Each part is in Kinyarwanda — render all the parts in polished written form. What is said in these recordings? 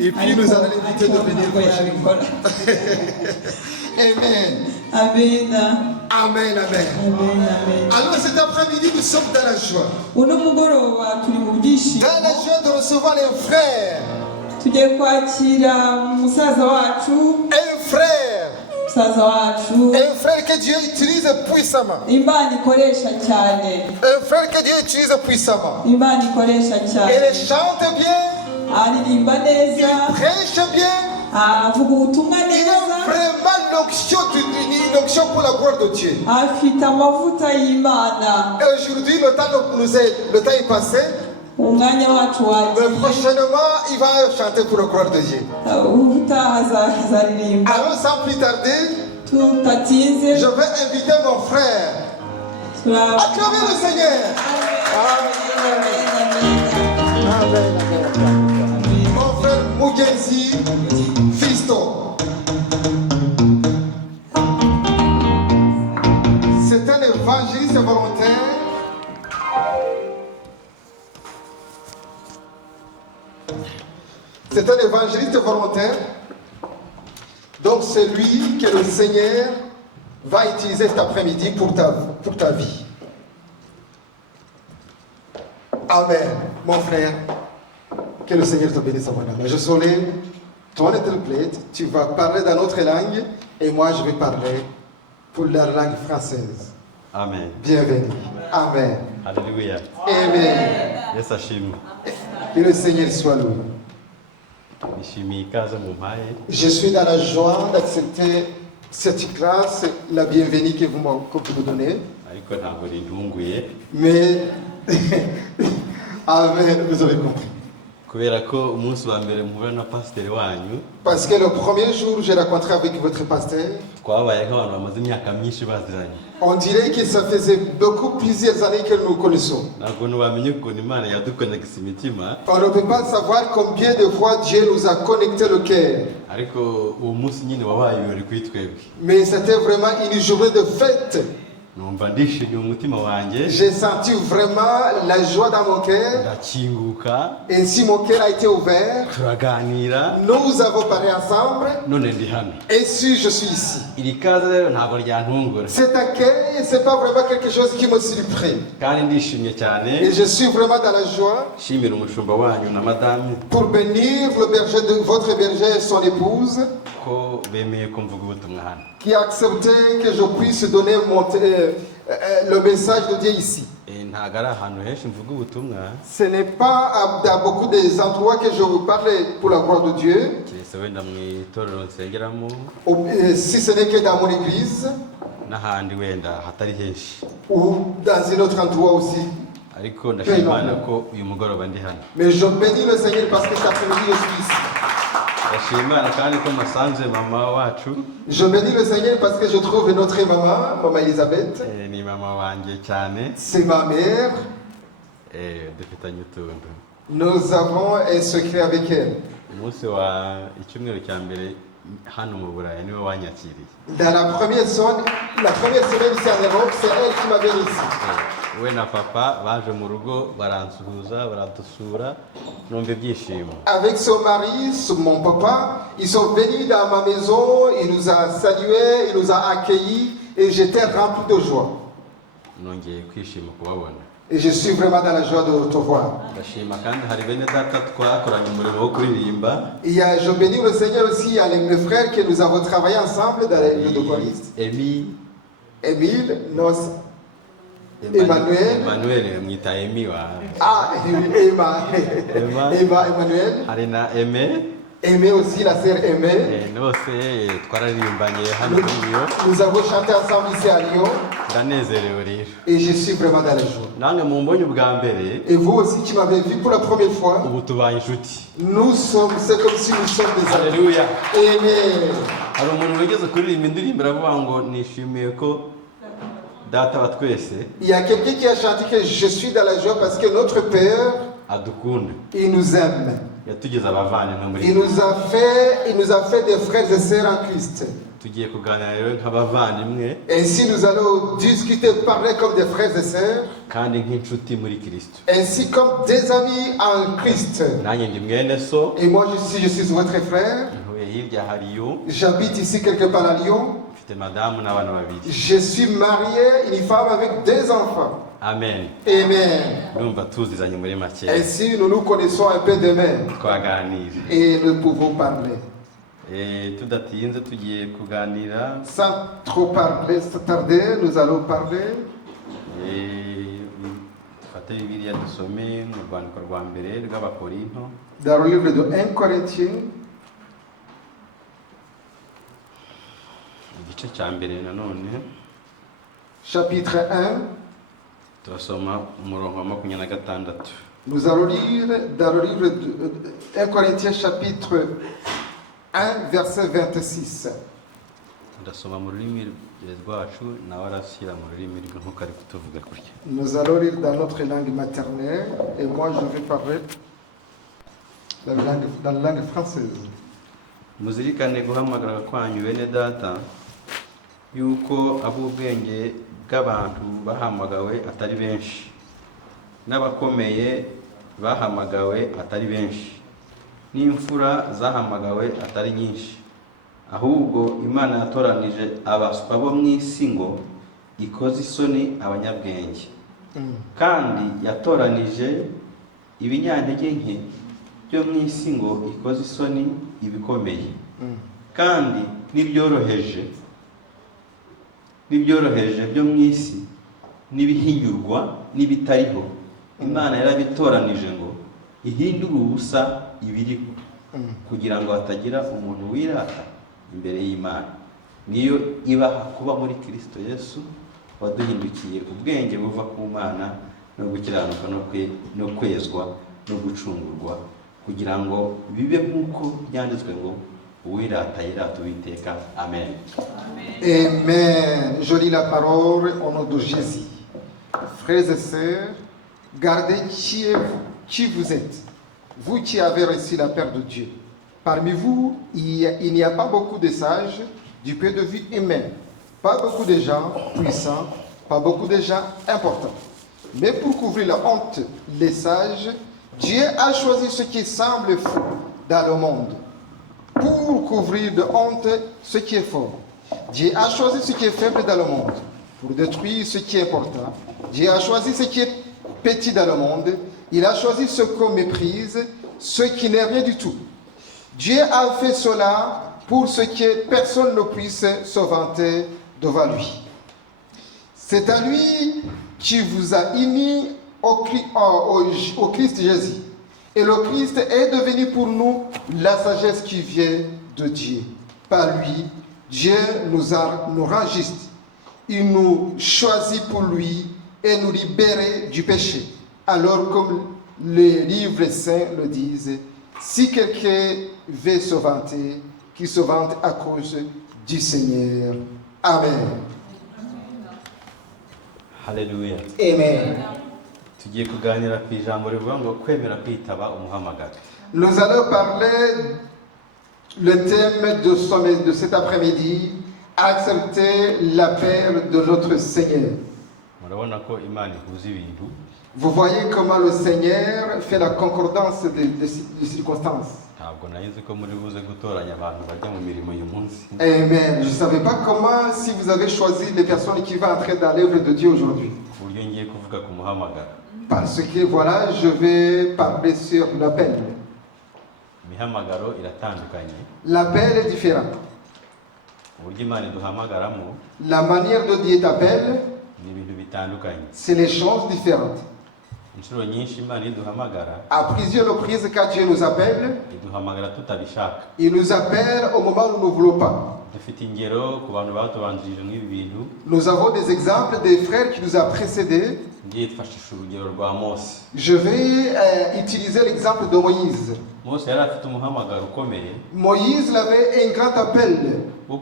Et puis nous allons l'inviter de venir prochainement. Amen. Amen. Amen, amen. Alors cet après-midi, nous sommes dans la joie. Dans la joie de recevoir les frères. Un frère. Un frère que Dieu utilise puissamment. Un frère que Dieu utilise puissamment. Il chante bien. Il prêche bien. Il a vraiment l'onction pour la gloire de Dieu. Et aujourd'hui, le temps est passé. Mais prochainement, il va chanter pour la gloire de Dieu. Alors, sans plus tarder, je vais inviter mon frère. Acclamez le Seigneur. Amen. Mon frère Mugenzi Fisto. C'est un évangéliste volontaire. C'est un évangéliste volontaire. Donc c'est lui que le Seigneur va utiliser cet après-midi pour ta vie. Amen. Mon frère, que le Seigneur te bénisse abondamment. Je solais ton interprète, tu vas parler dans notre langue et moi je vais parler pour la langue française. Amen. Bienvenue. Amen. Alléluia. Amen. Yes, Hashim. Que le Seigneur soit loué. Je suis dans la joie d'accepter cette classe, la bienvenue que vous me donnez. Mais, Amen, vous avez compris. Parce que le premier jour, j'ai rencontré avec votre pasteur. On dirait que ça faisait plusieurs années que nous nous connaissons. On ne peut pas savoir combien de fois Dieu nous a connecté le cœur. Mais c'était vraiment une journée de fête. J'ai senti vraiment la joie dans mon cœur. Ainsi mon cœur a été ouvert. Nous avons parlé ensemble. Ainsi je suis ici. Cet accueil, ce n'est pas vraiment quelque chose qui me surprend. Et je suis vraiment dans la joie pour bénir votre berger et son épouse qui a accepté que je puisse donner le message de Dieu ici. Ce n'est pas à beaucoup d'endroits que je vous parle pour la gloire de Dieu. Si ce n'est que dans mon église ou dans un autre endroit aussi. Mais je bénis le Seigneur parce que cet après-midi je suis ici. Je bénis le Seigneur parce que je trouve notre maman Elisabeth. C'est ma mère. Nous avons un secret avec elle. Dans la première semaine ici en Europe, c'est elle qui m'a venu ici. Avec son mari, mon papa, ils sont venus dans ma maison, il nous a salués, il nous a accueillis et j'étais rempli de joie. Et je suis vraiment dans la joie de te voir. Je bénis le Seigneur aussi avec mes frères que nous avons travaillé ensemble dans les lieux de choristes. Émile, Emmanuel. Ah, Emmanuel. Aimé aussi, la sœur Aimée. Nous avons chanté ensemble ici à Lyon. Et je suis vraiment dans la joie. Et vous aussi qui m'avez vu pour la première fois. Nous sommes, c'est comme si nous sommes des amis. Alléluia. Amen. Il y a quelqu'un qui a chanté que je suis dans la joie parce que notre Père, il nous aime. Il nous a fait des frères et sœurs en Christ. Ainsi nous allons discuter, parler comme des frères et sœurs, ainsi comme des amis en Christ. Et moi je suis votre frère. J'habite ici quelque part à Lyon. Je suis marié, une femme avec 2 enfants. Amen. Amen. Ainsi nous nous connaissons un peu demain. Et nous pouvons parler. Sans trop parler, sans tarder, nous allons parler. Dans le livre de 1 Corinthiens, chapitre 1. Nous allons lire dans le livre de 1 Corinthiens chapitre 1 verset 26. Nous allons lire dans notre langue maternelle et moi je vais parler dans la langue française. Muzirikane guhamagara kwanyu bene data yuko ab'ubwenge bw'abantu bahamagawe atari benshi n'abakomeye bahamagawe atari benshi n'imfura zahamagawe atari nyinshi ahubwo Imana yatoranije abaswa bo mu isi ngo ikoze isoni abanyabwenge kandi yatoranije ibinyantege nke byo mu isi ngo ikoze isoni ibikomeye kandi n'ibyoroheje byo mu isi n'ibihinyurwa n'ibitariho Imana yarabitoranije ngo ihindure ubusa ibiriho kugira ngo hatagira umuntu wirata imbere y'Imana niyo ibaha kuba muri Kristo Yesu waduhindukiye ubwenge buva ku Mana no gukiranuka no kwezwa no gucungurwa kugira ngo bibe nk'uko byanditswe ngo uwirata yirata Uwiteka. Amen. Amen. Je lis la parole au nom de Jésus. Frères et sœurs, gardez qui vous êtes, vous qui avez reçu la paix de Dieu. Parmi vous, il n'y a pas beaucoup de sages du point de vue humain, pas beaucoup de gens puissants, pas beaucoup de gens importants. Mais pour couvrir la honte, les sages, Dieu a choisi ce qui semble fou dans le monde, pour couvrir de honte ce qui est fort. Dieu a choisi ce qui est faible dans le monde, pour détruire ce qui est important. Dieu a choisi ce qui est petit dans le monde. Il a choisi ce qu'on méprise, ce qui n'est rien du tout. Dieu a fait cela pour ce que personne ne puisse se vanter devant lui. C'est à lui qui vous a unis au Christ Jésus. Et le Christ est devenu pour nous la sagesse qui vient de Dieu. Par lui, Dieu nous rend justes. Il nous choisit pour lui et nous libérer du péché. Alors, comme les livres saints le disent, si quelqu'un veut se vanter, qu'il se vante à cause du Seigneur. Amen. Alléluia. Amen. Nous allons parler le thème de cet après-midi, accepter l'appel de notre Seigneur. Vous voyez comment le Seigneur fait la concordance des circonstances. Amen. Je ne savais pas comment, si vous avez choisi les personnes qui vont entrer dans l'œuvre de Dieu aujourd'hui. Parce que voilà, je vais parler sur l'appel. L'appel est différent. La manière dont Dieu t'appelle, c'est les choses différentes. À plusieurs reprises, quand Dieu nous appelle, il nous appelle au moment où nous ne voulons pas. Nous avons des exemples des frères qui nous ont précédés. Je vais utiliser l'exemple de Moïse. Moïse avait un grand appel de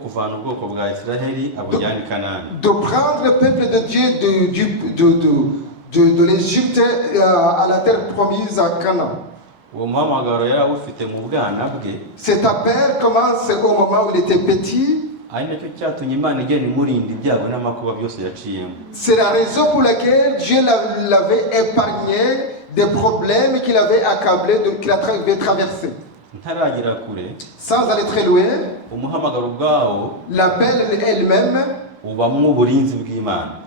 prendre le peuple de Dieu de l'Égypte à la terre promise à Canaan. Cet appel commence au moment où il était petit. C'est la raison pour laquelle Dieu l'avait épargné des problèmes qu'il avait accablés, qu'il avait traversés. Sans aller très loin, l'appel elle-même,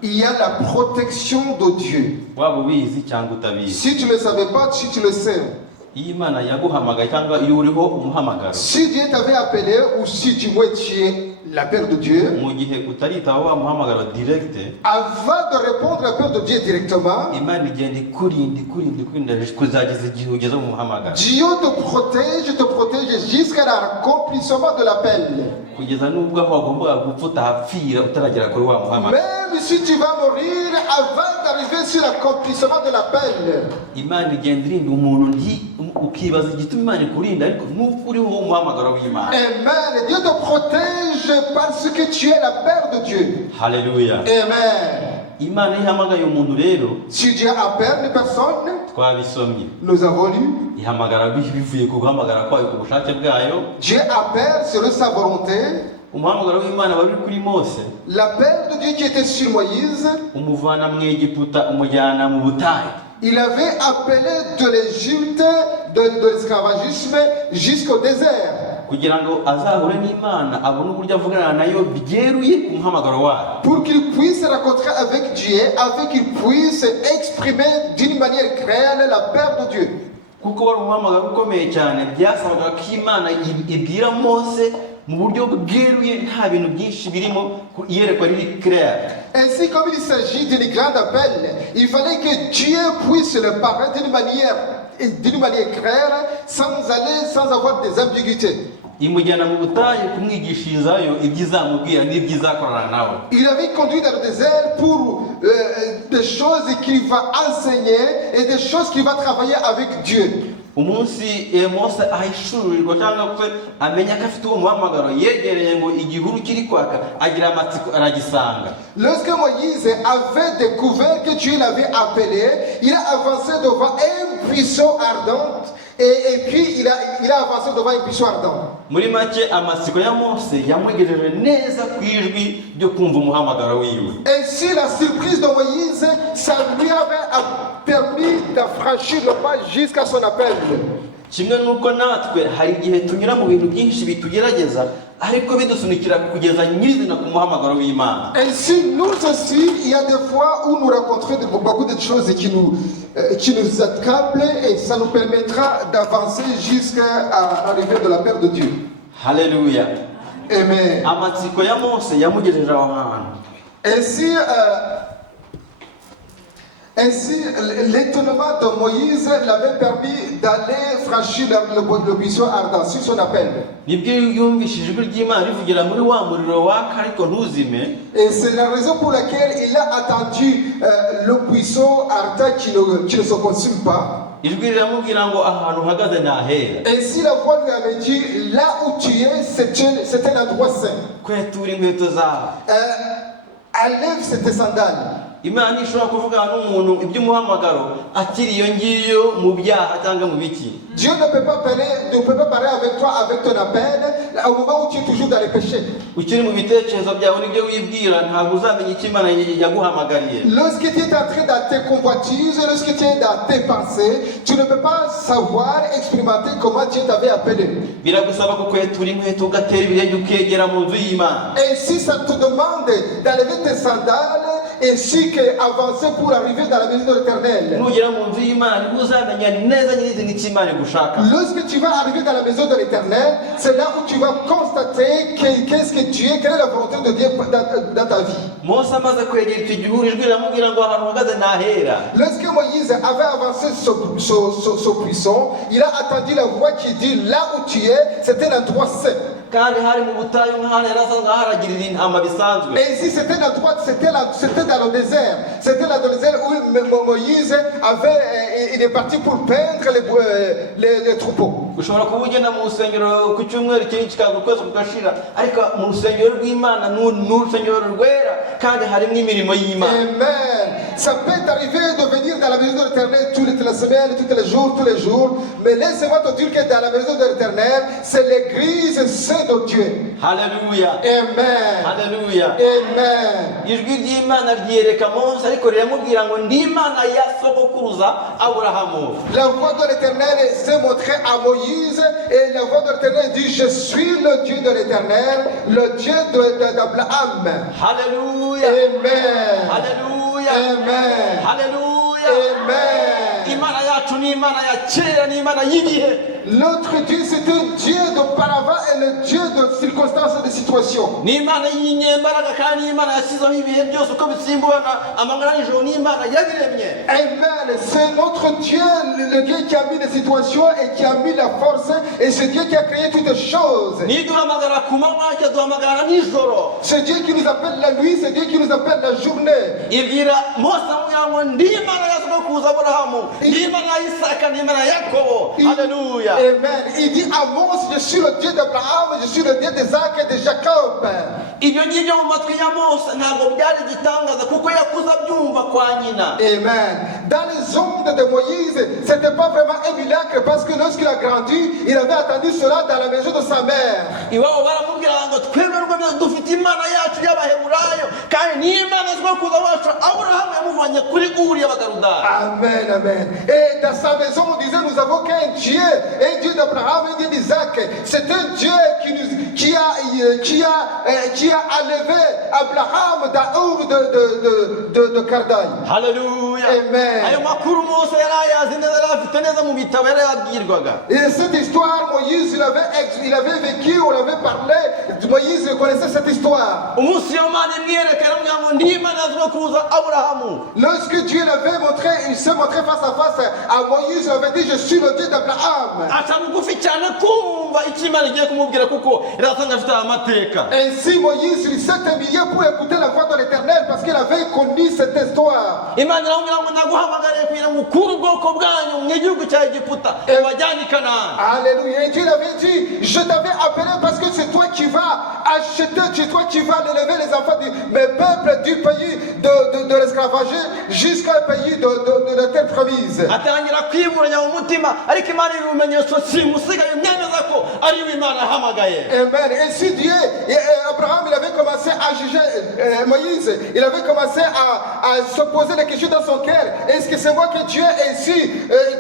il y a la protection de Dieu. Si tu ne le savais pas, si tu le sais. Si Dieu t'avait appelé ou si tu es l'appel de Dieu, avant de répondre à l'appel de Dieu directement, Dieu te protège jusqu'à l'accomplissement de l'appel. Même si tu vas mourir avant d'arriver sur l'accomplissement de l'appel, Amen. Dieu te protège parce que tu es la paire de Dieu. Alléluia. Amen. Si Dieu appelle une personne, nous avons lu, Dieu appelle selon sa volonté. L'appel de Dieu qui était sur Moïse, il avait appelé de l'Égypte, de l'esclavagisme jusqu'au désert. Pour qu'il puisse rencontrer avec Dieu, afin qu'il puisse exprimer d'une manière claire la paix de Dieu. Ainsi, comme il s'agit d'une grande appel, il fallait que Dieu puisse le parler d'une manière claire, sans avoir des ambiguïtés. Il avait conduit dans le désert pour des choses qu'il va enseigner et des choses qu'il va travailler avec Dieu. Lorsque Moïse avait découvert que Dieu l'avait appelé, il a avancé devant un buisson ardent. Et puis il a avancé devant un buisson ardent. Ainsi la surprise de Moïse, ça lui avait permis de franchir le pas jusqu'à son appel. Ainsi nous aussi, il y a des fois où nous rencontrons beaucoup de choses qui nous accablent et ça nous permettra d'avancer jusqu'à l'arrivée de la paix de Dieu. Alléluia. Amen. Ainsi, l'étonnement de Moïse l'avait permis d'aller franchir le buisson ardent sur son appel. Et c'est la raison pour laquelle il a attendu le buisson ardent qui ne se consume pas. Ainsi, la voix lui avait dit, là où tu es, c'est un endroit saint. Enlève tes sandales. Dieu ne peut pas parler avec toi avec ton appel au moment où tu es toujours dans les péchés. Lorsque tu es entré dans tes convoitises, lorsque tu es dans tes pensées, tu ne peux pas savoir expérimenter comment Dieu t'avait appelé. Et si ça te demande d'enlever tes sandales ainsi qu'avancer pour arriver dans la maison de l'Éternel. Lorsque tu vas arriver dans la maison de l'Éternel, c'est là où tu vas constater qu'est-ce que tu es, quelle est la volonté de Dieu dans ta vie. Lorsque Moïse avait avancé ce buisson, il a attendu la voix qui dit là où tu es, c'était l'endroit saint. Et si c'était dans le désert, c'était dans le désert où Moïse il est parti pour peindre les troupeaux. Amen. Ça peut arriver de venir dans la maison de l'Éternel toutes les semaines, tous les jours. Mais laisse-moi te dire que dans la maison de l'Éternel, c'est l'église sainte de Dieu. Haleluya. Amen. Haleluya. Amen. Ijwi ry'Imana ryereka Mose ariko riramubwira ngo ndi Imana ya sogokuruza Aburahamu. La voix de l'Éternel s'est montrée à Moïse et la voix de l'Éternel dit je suis le Dieu de l'Éternel, le Dieu d'Abraham. Haleluya. Amen. Haleluya. Amen. Haleluya. Amen. Imana yacu ni Imana ya kera ni Imana y'ibihe. Notre Dieu, c'est un Dieu d'auparavant et le Dieu de circonstances et de situations. Ni Imana y'inyembaraga kandi ni Imana yashyizeho ibihe byose uko bisimburana amanywa n'ijoro ni Imana yabiremye. Amen. C'est notre Dieu, le Dieu qui a mis les situations et qui a mis la force, et c'est Dieu qui a créé toutes les choses. Niduhamagara ku manywa akaduhamagara nijoro. C'est Dieu qui nous appelle la nuit, c'est Dieu qui nous appelle la journée. Ibwira Mose amubwira ngo ndi Imana ya sogokuruza Aburahamu, ndi Imana ya Isaka, ndi Imana ya Yakobo. Haleluya. Amen. Il dit à Mose, je suis le Dieu d'Abraham, je suis le Dieu d'Isaac et de Jacob. Ibyo ngibyo mu matwi ya Mose ntabwo byari igitangaza kuko yakuze abyumva kwa nyina. Amen. Dans les ondes de Moïse, c'était pas vraiment un miracle parce que lorsqu'il a grandi, il avait attendu cela dans la maison de sa mère. Iwabo baramubwira ngo twemerwe dufite Imana yacu y'Abaheburayo kandi ni Imana sogokuruza wacu Aburahamu yamuvanye kuri Uri y'Abagaludaya. Amen, amen. Et dans sa maison, on disait, nous avons qu'un Dieu d'Abraham, un Dieu d'Isaac. C'est un Dieu qui a enlevé Abraham d'Aour de Kardaï. Haleluya. Amen. Ayo makuru Mose yarayazi neza arafite neza mu bitabo yarayabwirwaga. Et cette histoire, Moïse, il avait vécu, on avait parlé. Moïse connaissait cette histoire. Umunsi iyo Mana imwereka aramubwira ngo ndi Imana ya sogokuruza Aburahamu. Lorsque Dieu l'avait montré, il s'est montré face à face à Moïse, il avait dit, je suis le Dieu d'Abraham. Aca bugufi cyane kumva icyo Imana igiye kumubwira kuko irasanga afite amateka. Ainsi Moïse, il s'est humilié pour écouter la voix de l'Éternel parce qu'il avait connu cette histoire. Imana iramubwira ngo naguhamagariye kugira ngo ukure ubwoko bwanyu mu gihugu cya Egiputa ubajyane i Kanani. Alléluia. Et Dieu l'avait dit, je t'avais appelé parce que c'est toi qui vas acheter, c'est toi qui vas élever les enfants de mes peuples du pays de l'esclavage jusqu'à un pays de la terre promise. Atangira kwiburanya mu mutima ariko Imana ibimenyetso simusigaye myemeza ko ari Imana ahamagaye. Amen. Ainsi Dieu, Abraham, il avait commencé à juger Moïse. Il avait commencé à se poser des questions dans son cœur. Est-ce que c'est moi que Dieu est ici?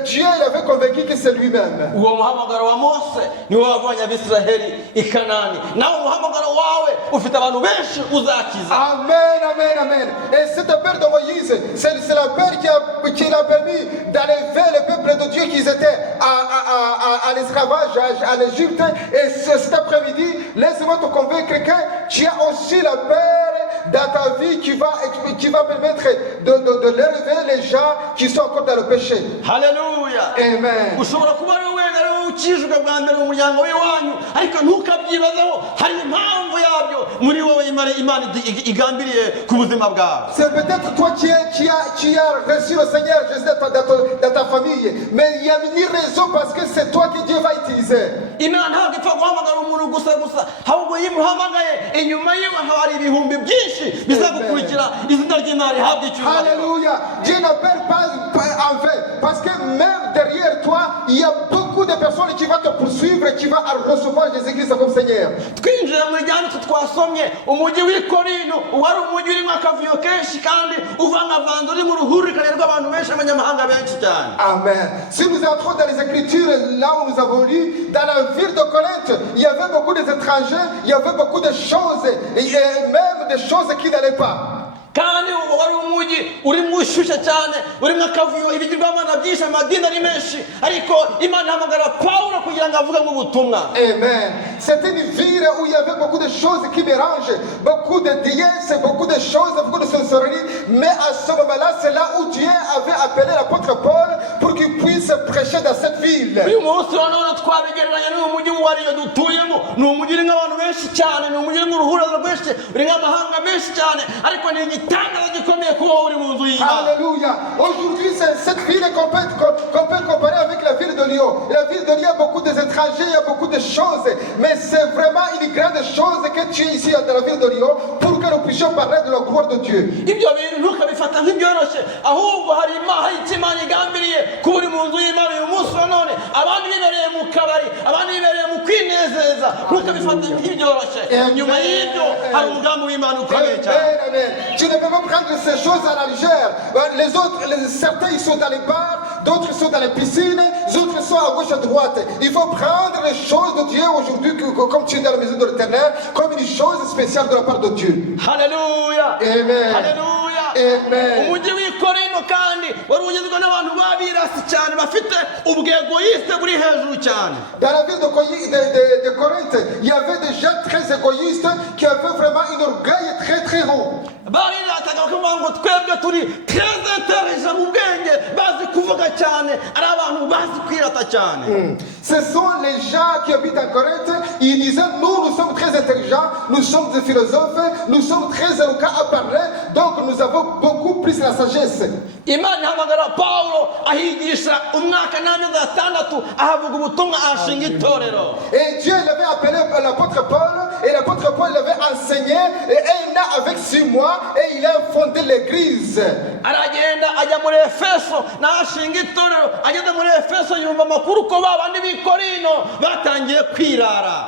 Dieu, il avait convaincu que c'est lui-même. Uwo muhamagaro wa Mose niwo wavanye Abisiraheli i Kanani. Nawe umuhamagaro wawe ufite abantu benshi uzakiza. Amen, amen, amen. Et cette peur de Moïse, c'est la peur qui l'a permis d'enlever le peuple de Dieu qui était à l'esclavage, à l'Égypte. Et cet après-midi, laisse-moi te convaincre que tu as aussi la peur dans ta vie qui va permettre de lever les gens qui sont encore dans le péché. Haleluya. Amen. Ushobora kuba ari wenda ari ukijwe bwa mbere mu muryango w'iwanyu ariko ntukabyibazaho hari impamvu yabyo muri wowe Imana igambiriye ku buzima bwawe. C'est peut-être toi qui as reçu le Seigneur Jésus dans ta famille, mais il y a une raison parce que c'est toi que Dieu va utiliser. Imana ntabwo ipfa guhamagara umuntu gusa ahubwo iyo imuhamagaye inyuma yiwe hari ibihumbi byinshi bizagukurikira izina ry'Imana rihabwe icyubahiro. Alléluia. Dieu n'appelle pas en vain parce que même derrière toi il y a beaucoup de personnes qui vont te poursuivre et qui vont recevoir Jésus-Christ comme Seigneur. Twinjira mu ryanditse twasomye umujyi w'i Korinto wari umujyi urimo akavuyo kenshi kandi uvangavanze uri mu ruhurikane rw'abantu benshi abanyamahanga benshi cyane. Amen. Si nous entrons dans les Écritures, là où nous avons lu, dans la ville de Corinthe, il y avait beaucoup d'étrangers, il y avait beaucoup de choses, et même des choses qui n'allaient pas. kandi wari umujyi urimo ushyushye cyane urimo akavuyo ibigirwamana byinshi amadini ari menshi ariko Imana ihamagara Pawulo kugira ngo avuge mu butumwa. Amen. C'était une ville où il y avait beaucoup de choses qui mélangent, beaucoup de déesses, beaucoup de choses, beaucoup de sorcellerie, mais à ce moment-là, c'est là où Dieu avait appelé l'apôtre Paul pour qu'il puisse puisse prêcher dans cette ville. Alléluia. Aujourd'hui, c'est cette ville qu'on peut comparer avec la ville de Lyon. La ville de Lyon a beaucoup d'étrangers, il y a beaucoup de choses. Mais c'est vraiment une grande chose que tu es ici dans la ville de Lyon pour que nous puissions parler de la gloire de Dieu. Tu ne peux pas prendre ces choses à la légère. Les autres, certains ils sont dans les bars, d'autres sont dans les piscines, d'autres sont à gauche à droite. Il faut prendre les choses de Dieu aujourd'hui, comme tu es dans la maison de l'Éternel, comme une chose spéciale de la part de Dieu. Alléluia. Amen. Alléluia. Amen. Dans la ville de Corinthe, il y avait des gens très égoïstes qui avaient vraiment un orgueil très très haut. Ce sont les gens qui habitent en Corinthe. Ils disaient nous sommes très intelligents, nous sommes des philosophes, nous sommes très éloquents à parler, donc nous avons beaucoup plus la sagesse. Et Dieu l'avait appelé l'apôtre Paul, et l'apôtre Paul l'avait enseigné, et il a avec 6 mois, et il a fondé l'église.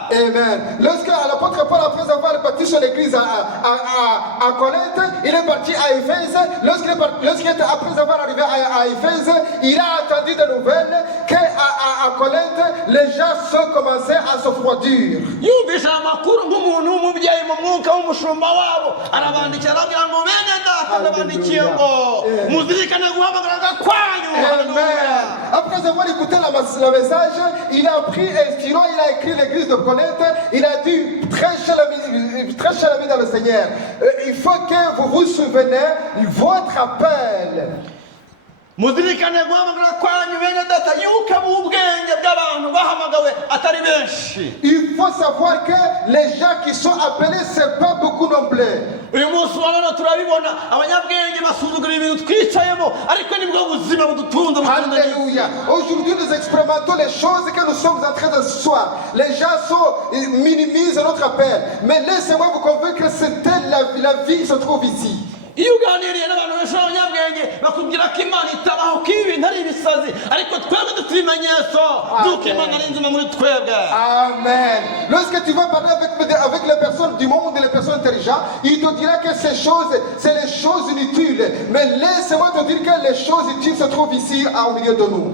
Amen. Lorsque l'apôtre Paul, après avoir bâti son église à Corinthe, il est parti à Éphèse. Après avoir arrivé à Éphèse, il a entendu des nouvelles qu'à Corinthe, les gens sont commencés à se refroidir. Après avoir écouté le message, il a pris un stylo, il a écrit l'église de Corinthe. Il a dit très cher ami dans le Seigneur, il faut que vous vous souvenez votre appel. Il faut savoir que les gens qui sont appelés, ce n'est pas beaucoup nombreux. Alléluia. Aujourd'hui, nous expérimentons les choses que nous sommes en train de soir. Les gens minimisent notre appel. Mais laissez-moi vous convaincre que c'est telle la vie qui se trouve ici. Amen. Lorsque tu vas parler avec les personnes du monde et les personnes intelligentes, il te dira que ces choses, c'est les choses inutiles. Mais laisse-moi te dire que les choses utiles se trouvent ici au milieu de nous.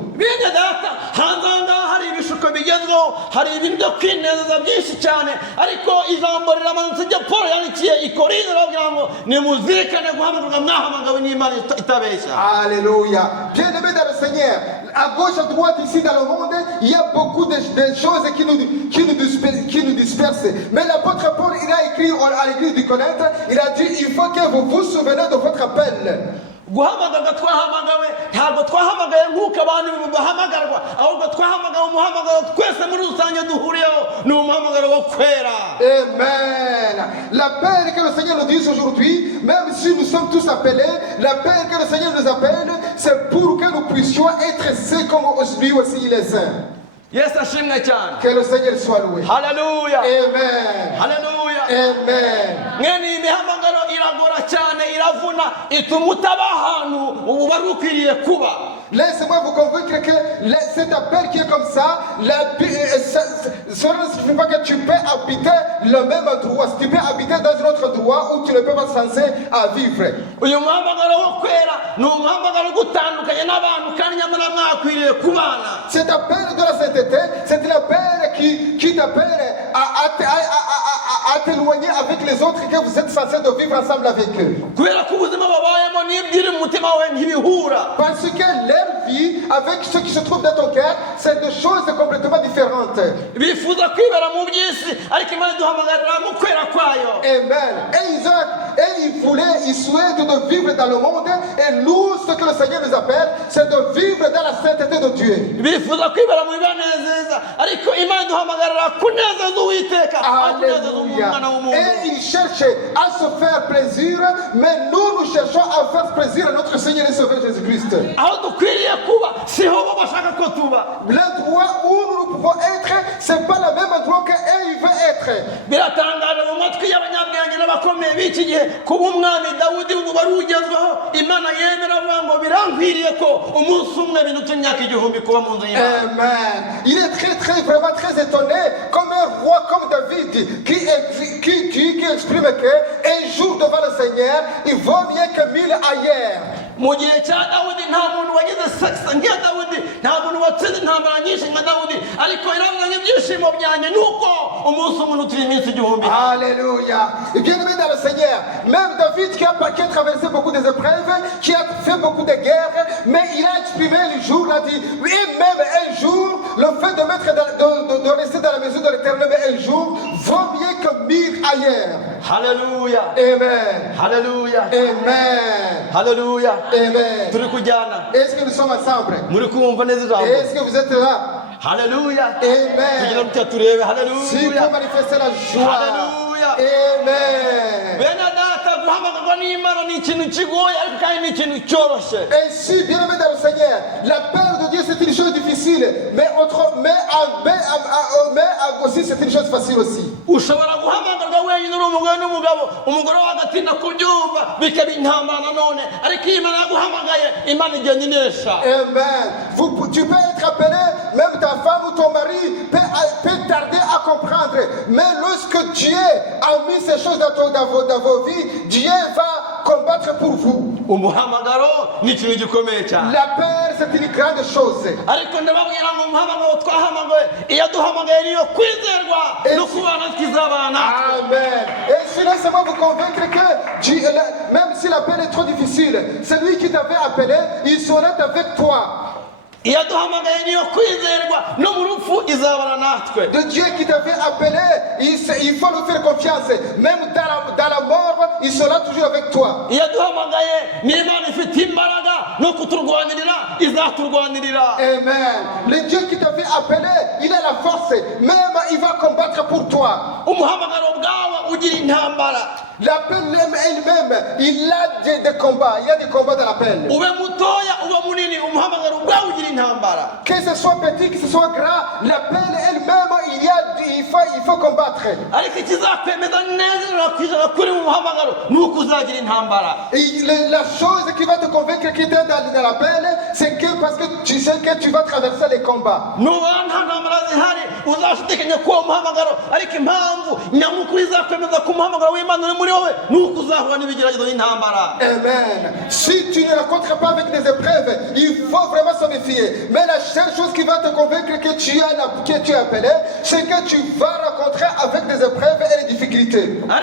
Alléluia. Bien-aimé dans le Seigneur, à gauche, à droite, ici dans le monde, il y a beaucoup de choses qui nous dispersent. Mais l'apôtre Paul, il a écrit à l'église du Corinthe, il a dit, il faut que vous vous souvenez de votre appel. guhamagarwa twahamagawe ntabwo twahamagaye nk'uko abantu bahamagarwa ahubwo twahamagawe umuhamagaro twese muri rusange duhuriyeho ni umuhamagaro wo kwera. Amen. L'appel que le Seigneur nous dit aujourd'hui, même si nous sommes tous appelés, l'appel que le Seigneur nous appelle, c'est pour que nous puissions être saints comme lui aussi il est saint. Yes, ashimwe cyane. Que le Seigneur soit loué. Hallelujah. Amen. Hallelujah. Amen. Ngeni imihamagaro iragora cyane iravuna ituma utaba ahantu wari ukwiriye kuba. Laissez-moi vous convaincre que cet appel qui est comme ça, cela ne signifie pas que tu peux habiter le même endroit. Tu peux habiter dans un autre endroit où tu ne peux pas censé à vivre. Cet appel de la sainteté, c'est un appel qui t'appelle à t'éloigner avec les autres que vous êtes censés de vivre ensemble avec eux. Parce que leur vie, avec ce qui se trouve dans ton cœur, c'est des choses complètement différentes. différente. bifuza kwibera mu by'isi ariko Imana iduhamagarira mu kwera kwayo. Amen. Et ils souhaitent de vivre dans le monde, et nous, ce que le Seigneur nous appelle, c'est de vivre dans la sainteté de Dieu. bifuza kwibera mu bibanezeza ariko Imana iduhamagarira kunezeza Uwiteka. Alléluia. Et ils cherchent à se faire plaisir, mais nous cherchons à faire plaisir à notre Seigneur et Sauveur Jésus-Christ. L'endroit où nous pouvons être, c'est pas le même endroit qu'eux veulent être. Amen. Il est vraiment très étonné, comme un roi comme David, qui exprime qu'un jour devant le Seigneur, il vaut mieux que 1000 ailleurs. mu gihe cya Dawudi nta muntu wagize sakisa nk'iya Dawudi, nta muntu watsinze intambara nyinshi nka Dawudi, ariko yaravuganye ibyishimo byanjye nuko umunsi umwe utiri iminsi igihumbi. Alléluia. Et bien aimé dans le Seigneur, même David qui a traversé beaucoup d'épreuves, qui a fait beaucoup de guerres, mais il a exprimé le jour, il a dit, oui, même un jour, le fait de rester dans la maison de l'Éternel un jour vaut mieux que 1000 ailleurs. Alléluia. Amen. Alléluia. Amen. Alléluia. Amen. Est-ce que nous sommes ensemble? Est-ce que vous êtes là? Alléluia. Amen. Si vous manifestez la joie. Alléluia. Amen. Et si, bien aimé dans le Seigneur, l'appel de Dieu c'est une chose difficile, mais aussi c'est une chose facile aussi. Amen. Tu peux être appelé, même ta femme ou ton mari peut tarder à comprendre, mais lorsque Dieu a mis ces choses dans vos vies, Dieu va combattre pour vous. L'appel c'est une grande chose. Amen. Et si laissez-moi vous convaincre que Dieu, même si l'appel est trop difficile, celui qui t'avait appelé, il sera avec toi. De Dieu qui t'avait appelé, il faut lui faire confiance. Même dans la mort, il sera toujours avec toi. Amen. Le Dieu qui t'avait appelé, il a la force. Même il va combattre pour toi. L'appel elle-même, il a des combats. Il y a des combats dans l'appel. Que ce soit petit, que ce soit grand, l'appel elle-même, il faut combattre. Et la chose qui va te convaincre que tu es dans l'appel, c'est que parce que tu sais que tu vas traverser les combats. Amen. Si tu ne rencontres pas avec des épreuves, il faut vraiment se méfier. Mais la seule chose qui va te convaincre que tu es appelé, c'est que tu vas rencontrer avec des épreuves et des difficultés. Mais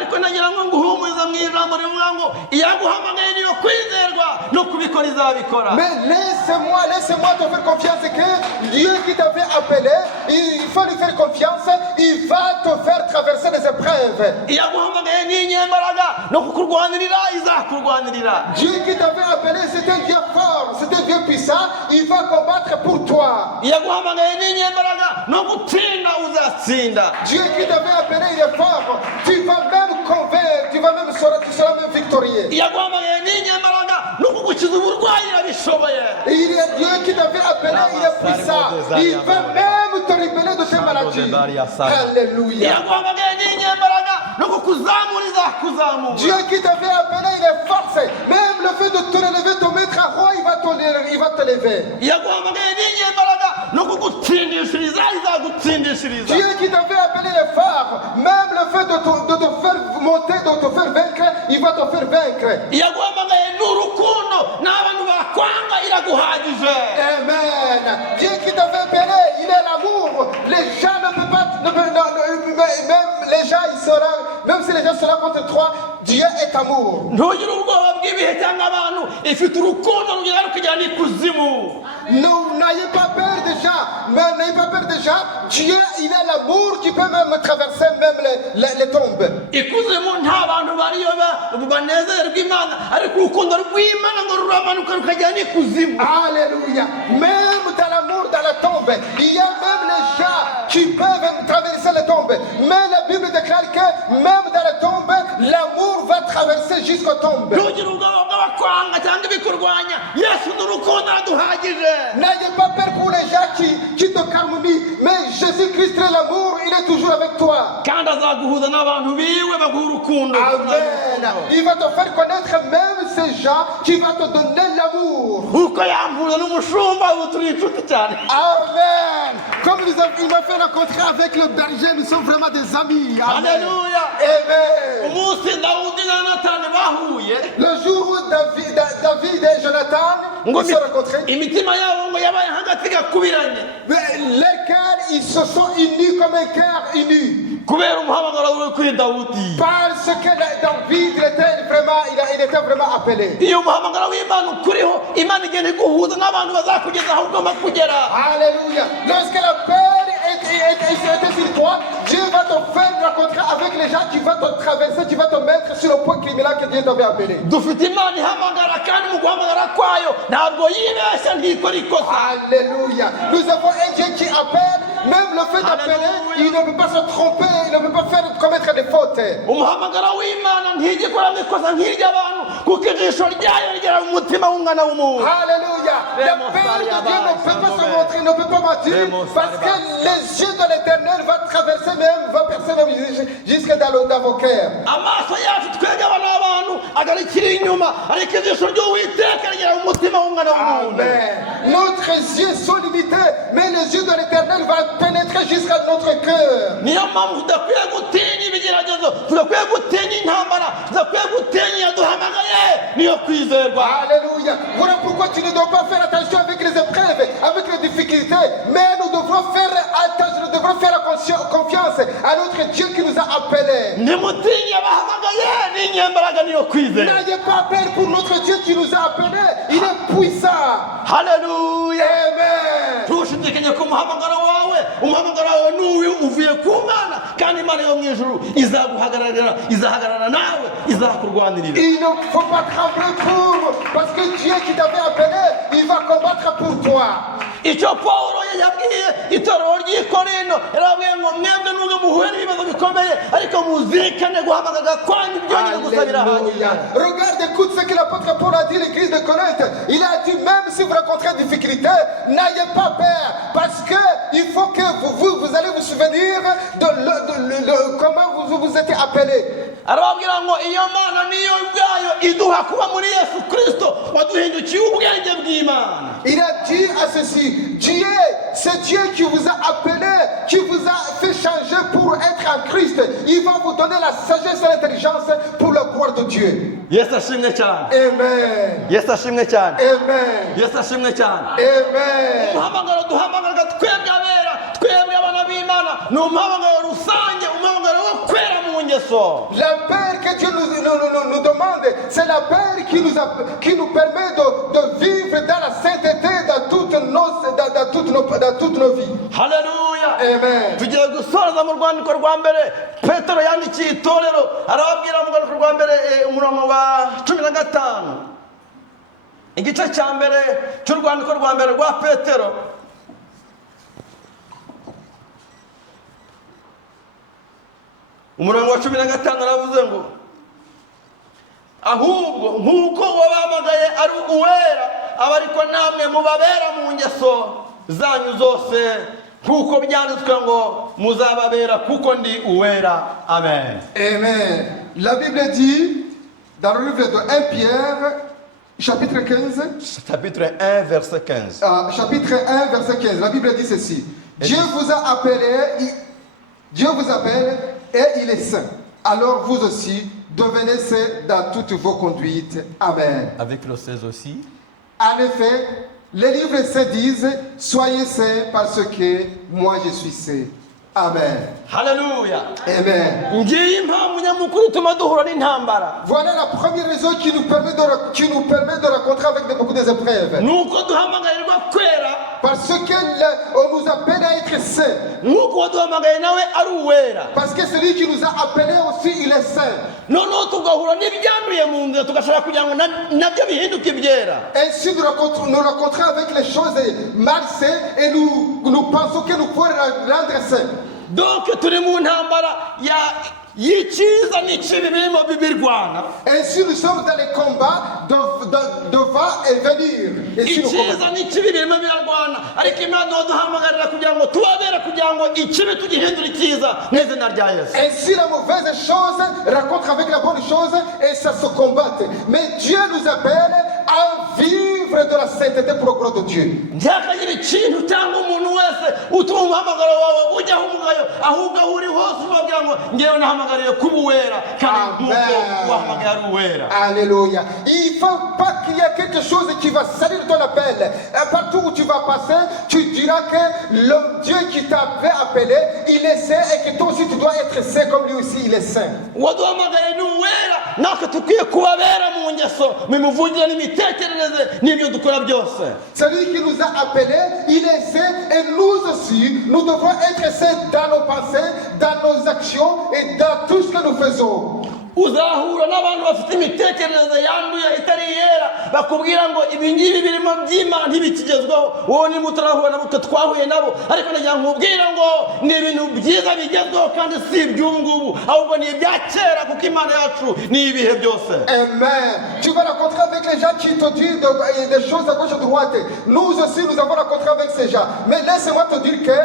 laisse-moi te faire confiance que Dieu qui t'avait appelé, il faut lui faire confiance, il va te faire traverser des épreuves. Dieu qui t'avait appelé, c'est un Dieu fort, c'est un Dieu puissant, il va combattre pour toi. Dieu qui t'avait appelé, il est fort, tu vas même convaincre, tu seras même victorieux. Il y a Dieu qui t'avait appelé, il est puissant, il va même te libérer de tes maladies. Alléluia. Dieu qui t'avait appelé, il est forcé. Même le fait de te lever, te mettre à roi, il va te lever. Dieu qui t'avait appelé, il est fort. Même le fait de te faire monter, de te faire vaincre, il va te faire vaincre. Amen. Dieu qui t'avait appelé, il est l'amour. Les gens ne peuvent pas, même les les gens seront contre toi, Dieu est amour. ntugire ubwoba bw'ibihe cyangwa abantu ifite urukundo rugera rukajyana ikuzimu. N'ayez pas peur des gens, mais n'ayez pas peur des gens. Dieu, il a l'amour qui peut même traverser même les tombes. ikuzimu nta bantu bariyo banezerwa imana ariko urukundo rw'imana ngo ruramanuka rukajyana ikuzimu. Alléluia. Même dans l'amour dans la tombe, il y a même les gens qui peuvent traverser les tombes. Mais la Bible déclare que même dans la tombe, l'amour va traverser jusqu'aux tombes. ntugire ubwoba bw'abakwanga cyangwa ibikurwanya. yesu ni urukundo araduhagije. N'ayez pas peur pour les gens qui te calomnient, mais Jésus-Christ est l'amour, il est toujours avec toi. kandi azaguhuza n'abantu biwe baguha urukundo. Amen. Il va te faire connaître même ces gens qui vont te donner l'amour. uko yambuza n'umushumba ubu turi inshuti cyane. Amen. Comme il m'a fait rencontrer avec le berger, nous sommes vraiment des amis. Amen. haleluya. Amen. umunsi dawudi na yonatani bahuye Le jour où David et Jonathan ngo se sont rencontrés, imitima yabo ngo yabaye hagati gakubiranye lesquels ils se sont unis comme un cœur uni. kubera umuhamagaro we kuri dawudi. Parce que David il était vraiment appelé. iyo umuhamagaro w'imana ukuriho imana igenda iguhuza n'abantu bazakugeza aho ugomba kugera. Alléluia. Lorsque l'appel était sur toi, Dieu va te faire rencontrer avec les gens qui vont te traverser, qui vont te mettre sur le point criminel que Dieu t'avait appelé. dufite imana ihamagara kandi mu guhamagara kwayo ntabwo yibeshya ntikora ikosa. Alléluia. Nous avons un Dieu qui appelle, même le fait d'appeler, il ne peut pas se tromper, il ne peut pas commettre des fautes. umuhamagaro w'imana ntigikoramo ikosa nk'iry'abantu kuko ijisho ryayo rigera mu mutima w'umwana w'umuntu. Alléluia. L'appel de Dieu ne peut pas se montrer, ne peut pas mentir, parce que les yeux de l'Éternel vont traverser même, vont percer même jusque dans vos cœurs. amaso yacu twebwe abana b'abantu agarukira inyuma ariko ijisho ry'uwiteka rigera mu mutima w'umwana w'umuntu. Amen. Notre yeux sont limités, mais les yeux de l'Éternel vont pénétrer jusqu'à notre cœur. niyo mpamvu tudakwiye gutinya ibigeragezo, tudakwiye gutinya intambara, tudakwiye gutinya yaduhamagaye niyo kwizerwa. Alléluia. Voilà pourquoi tu ne dois pas faire attention avec les épreuves, avec les difficultés, mais nous devrons faire attention, nous devrons faire confiance à notre Dieu qui nous a appelés. ntimutinye abahamagaye n'inyembaraga niyo kwizera. N'ayez pas peur pour notre Dieu qui nous a appelés, il est puissant. haleluya. Amen. ntushidikanye ko umuhamagaro wawe n'uwi uvuye ku mana kandi imana yo mu ijuru izahagarara nawe izakurwanirira. Il ne faut pas trembler parce que Dieu qui t'avait appelé, il va combattre pour toi. icyo pawulo yabwiye itorero ry'i korinto yarabwiye ngo mwebwe nubwo muhuye n'ibibazo bikomeye ariko muzirikane guhamagaza kwanyu byonyine gusa birahagije. Regarde, écoute ce que l'apôtre Paul a dit à l'église de Corinthe. Il a dit, même si vous rencontrez des difficultés, n'ayez pas peur, parce que il faut que vous allez vous souvenir de comment vous êtes appelés. arababwira ngo iyo mana niyo ubwayo iduha kuba muri yesu kristo waduhindukiye ubwenge bw'imana. Il a dit à ceci, Dieu, c'est Dieu qui vous a appelé, qui vous a fait changer pour être en Christ. Il va vous donner la sagesse et l'intelligence pour la gloire de Dieu. yesu ashimwe cyane. Amen. yesu ashimwe cyane. Amen. yesu ashimwe cyane. Amen. umuhamagaro duhamagara twebwe abera, twebwe abana b'imana ni umuhamagaro rusange, umuhamagaro wo kwera mu ngeso. L'appel que Dieu nous demande, c'est l'appel qui nous permet de vivre dans la sainteté dans toutes nos vies. haleluya. Amen. tugiye gusoza mu rwandiko rwa mbere petero yandikiye itorero arababwira mu rwandiko rwa mbere umurongo wa 15 igice cya mbere cy'urwandiko rwa mbere rwa petero umurongo wa 15 aravuze ngo ahubwo nk'uko wabahamagaye ari uwera aba ariko namwe mubabera mu ngeso zanyu zose nk'uko byanditswe ngo muzababera kuko ndi uwera. Amen. Amen. La Bible dit dans le livre de 1 Pierre chapitre 15, chapitre 1 verset 15. Chapitre 1 verset 15. La Bible dit ceci. Dieu vous appelle et il est saint. Alors vous aussi devenez saints dans toutes vos conduites. Amen. Avec le 16 aussi. En effet, les livres saints disent, soyez saints parce que moi je suis saint. Amen. Haleluya. Amen. Ngiye impamvu nyamukuru ituma duhura n'intambara. Voilà la première raison qui nous permet de rencontrer avec beaucoup d'épreuves. Nuko duhamagarirwa kwera. Parce qu'on nous appelle à être saints. Nuko duhamagaye nawe ari uwera. Parce que celui qui nous a appelés aussi, il est saint. Noneho tugahura n'ibyanduye mu nzira tugashaka kugira ngo nabyo bihinduke ibyera. Ainsi nous rencontrons avec les choses malsaines et nous pensons que nous pouvons rendre saints. Donc turi mu ntambara y'icyiza n'ikibi birimo bibirwana. Ainsi nous sommes dans les combats de va et venir. Icyiza n'ikibi birimo birarwana ariko Imana duhamagarira kugira ngo tubabere kugira ngo ikibi tugihindure icyiza n'izina rya Yesu. Ainsi la mauvaise chose rencontre avec la bonne chose et ça se combatte. Mais Dieu nous appelle à vivre de la sainteté pour le gloire de Dieu. Ntihakagire ikintu cyangwa umuntu wese utuma umuhamagaro wawe ujyaho umugayo ahubwo aho uri hose ubabwira ngo ngewe nahamagariye kuba uwera kandi nk'uko wahamagaye ari uwera. Alléluia. Il ne faut pas qu'il y ait quelque chose qui va salir ton appel. Partout où tu vas passer, tu diras que le Dieu qui t'avait appelé, il est saint et que toi aussi tu dois être saint comme lui aussi il est saint. Waduhamagaye ni uwera natwe tukwiye kubabera mu ngeso mimuvugire n'imitekerereze n'ibyo dukora byose. Celui qui nous a appelés, il est saint et nous aussi, nous devons être saints dans nos pensées, dans nos actions et dans tout ce que nous faisons. Uzahura n'abantu bafite imitekerereze yanduye itari yera bakubwira ngo ibi ngibi birimo by'Imana ntibikigezweho wowe niba utarahura nabo twahuye nabo ariko nagira nkubwira ngo ni ibintu byiza bigezweho kandi si iby'ubu ngubu ahubwo ni ibya kera kuko Imana yacu ni ibihe byose. Amen. Tu vas rencontrer avec les gens qui te disent des choses à gauche et à droite. Nous aussi nous avons rencontré avec ces gens. Mais laisse-moi te dire que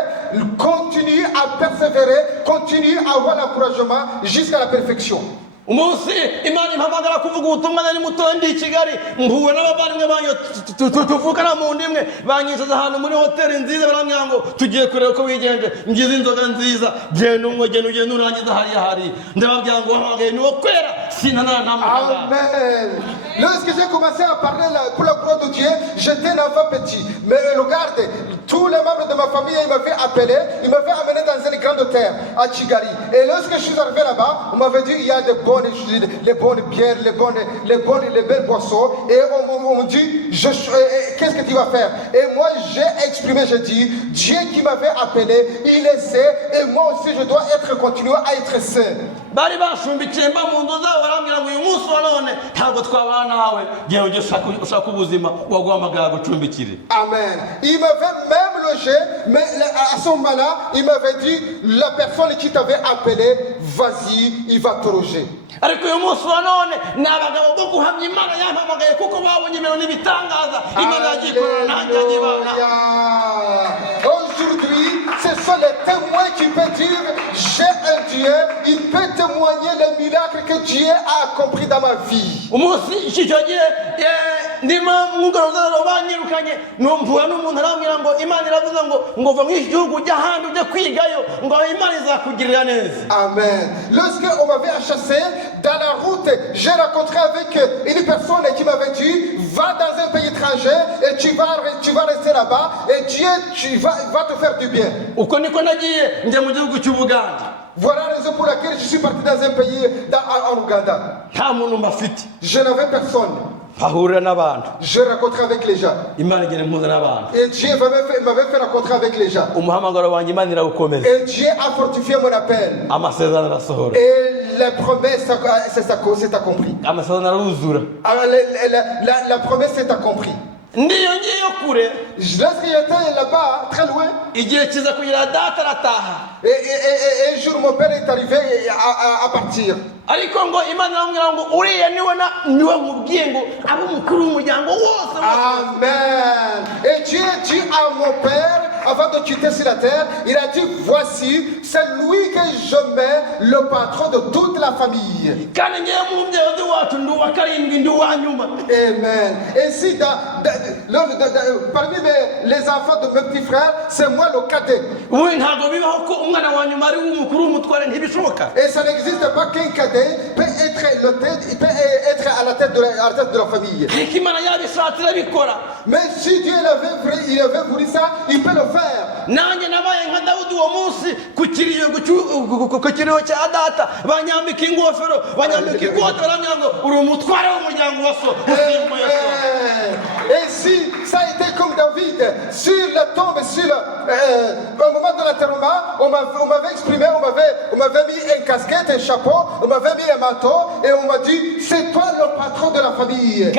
continue à persévérer, continue à avoir l'encouragement jusqu'à la perfection. Umunsi Imana impamagara kuvuga ubutumwa nari muto ndi i Kigali mpuwe n'abavandimwe banyu tuvukana mu ndimwe banyicaza ahantu muri hoteli nziza barambwira ngo tugiye kureba uko wigenje ngize inzoga nziza genda ugenda urangiza hariya ndababwira ngo wahamagaye ni wo kwera sinananamuhamagara. Amen. Lorsque j'ai commencé à parler pour la gloire de Dieu, j'étais un enfant petit. Mais regarde, tous les membres de ma famille ils m'avaient appelé, ils m'avaient amené dans une grande terre à Kigali. Et lorsque je suis arrivé là-bas, on m'avait dit il y a les bonnes bières, les belles boissons. Et on me dit, qu'est-ce que tu vas faire? Et moi j'ai exprimé, j'ai dit, Dieu qui m'avait appelé, il est saint, et moi aussi je dois continuer à être saint. Bari bashumbikiye mba mu nzu zabo barambwira ngo uyu munsi wa none ntabwo twabana nawe ngewe ujye ushaka ubuzima waguhamagara gucumbikire. Amen. Il m'avait même logé, mais à ce moment-là, il m'avait dit, la personne qui t'avait appelé, vas-y, il va te loger. Ariko uyu munsi wa none ni abagabo bo guhamya Imana yampamagaye kuko babonye ibintu n'ibitangaza Imana yagiye ikorana nanjye yagibana. Aujourd'hui, ce sont les témoins qui peuvent dire j'ai un Dieu, il peut témoigner les miracles que Dieu a accomplis dans ma vie. Umunsi icyo gihe ndima mugaruzaro banyirukanye numvura n'umuntu arambwira ngo Imana iravuze ngo va mu gihugu ujya ahandi ujye kwigayo ngo Imana izakugirira neza. Amen. Lorsque on m'avait chassé dans la route, j'ai rencontré avec une personne qui m'avait dit va dans un pays étranger et tu vas rester là-bas et Dieu va te faire du bien. Uko niko nagiye njya mu gihugu cy'Ubuganda. Voilà la raison pour laquelle je suis parti dans un pays en Ouganda. Nta muntu mbafite. Je n'avais personne. Ahurira n'abantu. Je rencontrais avec les gens. Imana igene mpuza n'abantu. Et Dieu m'avait fait rencontrer avec les gens. Umuhamagaro wanjye Imana irawukomeza. Et Dieu a fortifié mon appel. Amasezerano arasohora. Et la promesse s'est accomplie. Amasezerano aruzura. La promesse s'est accomplie. Ndiyo ngiye kure. Lorsque j'étais là-bas, très loin. Igihe kiza kugira data arataha. Et un jour mon père est arrivé à partir. Ariko ngo Imana iramubwira ngo uriya niwe nkubwiye ngo abe umukuru w'umuryango wose. Amen. Et Dieu dit à mon père avant de quitter sur la terre, il a dit voici, c'est lui que je mets le patron de toute la famille. Kandi ngiye mu mubyeyi wacu ndi uwa karindwi ndi uwa nyuma. Amen. Ainsi parmi les enfants de mes petits frères, c'est moi le cadet. Ubu ntabwo bibaho ko umwana wa nyuma ari umukuru w'umutware ntibishoboka. Et ça n'existe pas qu'un cadet peut être le tête, il peut être à la tête de la famille. Mais si Dieu il avait voulu ça, il peut le faire. Et si ça a été comme David, sur la tombe, au moment de l'enterrement, on m'avait exprimé, on m'avait mis une casquette, un chapeau, on m'avait mis un manteau et on m'a dit, c'est toi le patron de la famille.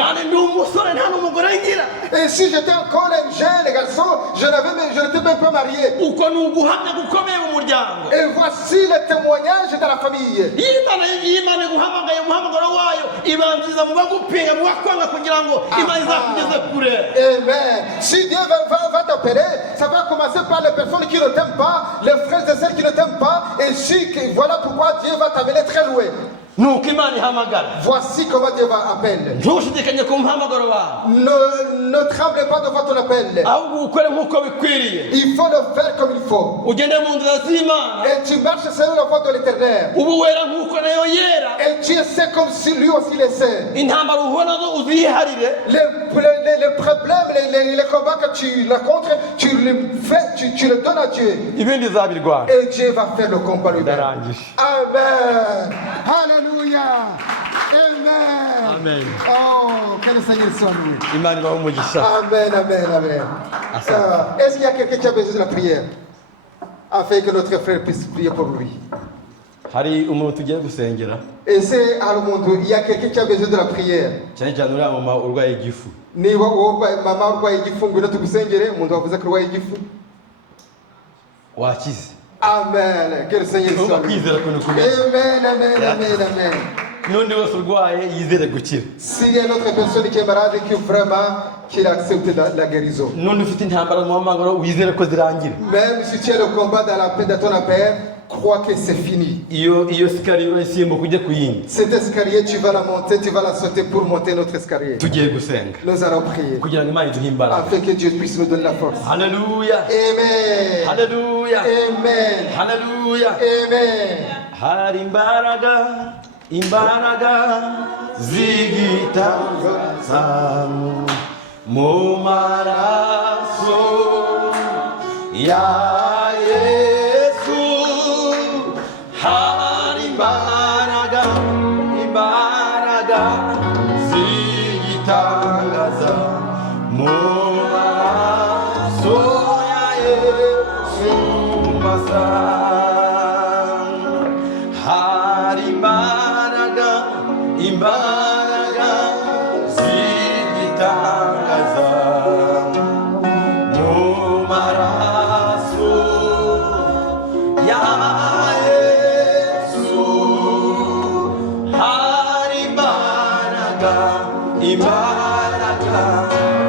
Et si j'étais encore un jeune garçon, je n'étais même pas marié. Et voici le témoignage de la famille. Amen. Si Dieu va t'appeler, ça va commencer par les personnes qui ne t'aiment pas, les frères et sœurs qui ne t'aiment pas, et voilà pourquoi Dieu va t'amener très loin. Voici comment Dieu va appeler. Ne tremblez pas devant ton appel. Il faut le faire comme il faut. Et tu marches selon la voie de l'Éternel. Et tu sais comme si lui aussi le sait. Les problèmes, les combats que tu rencontres, tu le donnes à Dieu. Et Dieu va faire le combat lui-même. Amen. Alléluia. Amen. Amen. Oh, que le Seigneur soit loué. Amen, amen, amen. Est-ce qu'il y a quelqu'un qui a besoin de la prière afin que notre frère puisse prier pour lui? Et c'est à le monde, il y a quelqu'un qui a besoin de la prière. Niba mama urwaye igifu ngwino tugusengere, umuntu wavuze ko urwaye igifu wakize. Amen. Que le Seigneur soit loué. Amen. S'il y a une autre personne qui est malade et qui vraiment qu'il accepte la guérison. Même si tu as le combat dans la paix de ton appel, crois que c'est fini. Cet escalier, tu vas la monter, tu vas la sauter pour monter notre escalier. Nous allons prier afin que Dieu puisse nous donner la force. Alléluia. Amen. Alléluia. Amen. Alléluia. Amen. Imbaraga zigitazamu mu maraso ya Yesu, hari imbaraga zigitazamu mu maraso ya Yesu masa. Imbaraga zigitangaza mu maraso ya Yesu, hari imbaraga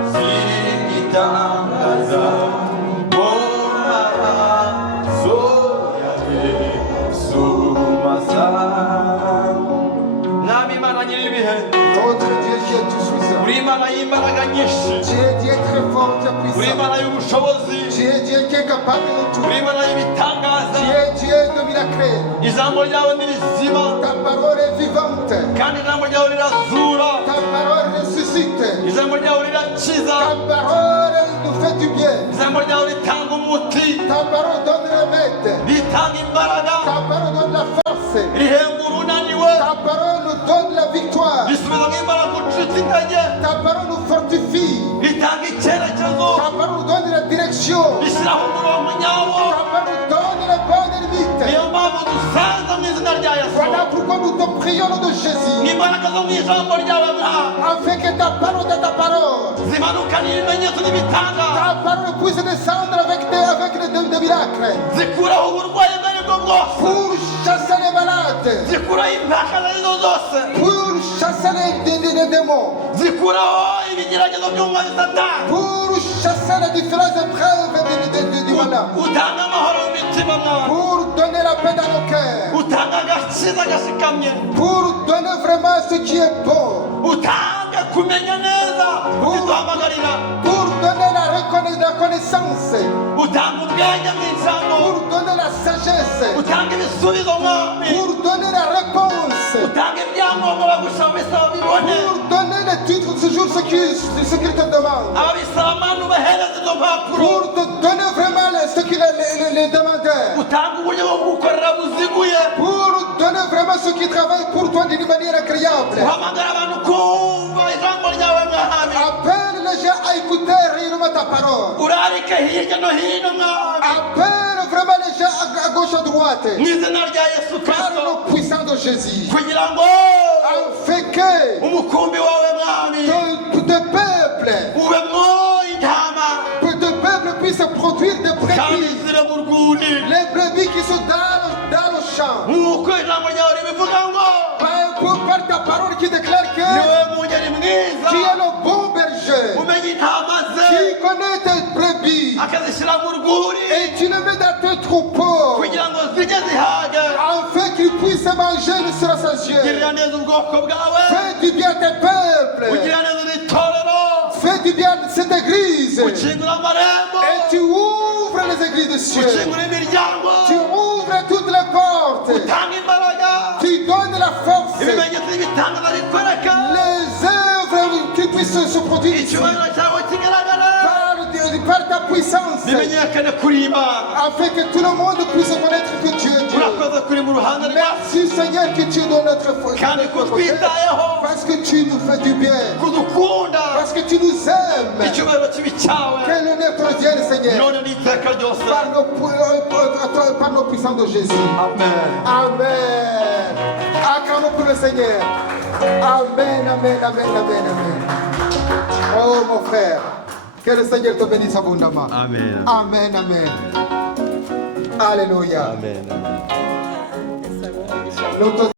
zigitangaza mu maraso ya Yesu masa. Notre Dieu qui est tout puissant. Dieu est très fort, Dieu puissant. Dieu qui est capable de tout. Dieu de miracles. Ta parole est vivante. Ta parole ressuscite. Ta parole nous fait du bien. Ta parole donne le remède. Ta parole donne la force. Ta parole nous donne la victoire. Ta parole nous fortifie. Ta parole nous donne la direction. Ta parole nous donne la bonne limite. Voilà pourquoi nous te prions au nom de Jésus. Afin que ta parole de ta parole. Ta parole puisse descendre avec des miracles. Pour chasser les malades. Pour chasser les démons. Pour chasser les différentes épreuves du malade. Pour donner la paix dans nos cœurs. Pour donner vraiment ce qui est bon. Pour donner la reconnaissance. Pour donner la sagesse. utanga ibisubizo mwami, pour donner la réponse, utanga ibyangombwa bagusaba bisaba bibone, pour donner les titres de ce jour, ce qu'ils te demandent, ababisaba manu ubahereze izo mpapuro, pour te donner vraiment ce qu'ils les demandaient, utanga uburyo bwo gukorera buziguye, pour donner vraiment ceux qui travaillent pour toi d'une manière agréable. uhamagara abantu kumva ijambo ryawe mwami, Appelle les gens à écouter réellement ta parole. urarike hirya no hino mwami, Appelle vraiment les gens à gauche, à droite. mu izina rya Yesu Par Kristo, le puissant de Jésus. kugira ngo Afin que umukumbi wawe mwami de peuple, ubemwo intama que de peuple puisse produire des kandi brebis. zire mu rwuri, Les brebis qui sont dans le champ. nk'uko ijambo ryawe ribivuga ngo Par ta parole qui déclare que niwe mungeri mwiza, tu es le bon berger. umenya intama ze Qui connaît tes brebis. akazishyira mu rwuri Et tu les mets dans tes troupeaux. kugira ngo zijye zihage, Afin qu'ils puissent manger le sera sasieux. girira neza ubwoko bwawe, Fais du bien à tes peuples. ugirira neza n'itorero, Fais du bien à cette église. ukingura amarembo, Et tu ouvres les églises des cieux. ukingura imiryango, Tu ouvres toutes les portes. utanga imbaraga, Tu donnes la force. ibimenyetso n'ibitangaza bikwereka Les œuvres qui puissent se produire ici. icyubahiro cyawe kigaragara, Par ta puissance. bimenyekane kuri Imana. Afin que tout le monde puisse connaître que tu es Dieu. urakoze kuri mu ruhande rwacu, Merci Seigneur que tu es dans notre foi. kandi ko twitayeho, Parce que tu nous fais du bien. kudukunda, Parce que tu nous aimes. icyubahiro kibi cyawe Que l'honneur te revienne Seigneur. none n'iteka ryose. Par nos puissants de Jésus. Amen. Amen. Acclamons pour le Seigneur. Amen, amen, amen, amen, amen. Oh mon frère, que le Seigneur te bénisse abondamment. Amen. Amen, amen. Alléluia. Amen. Nous te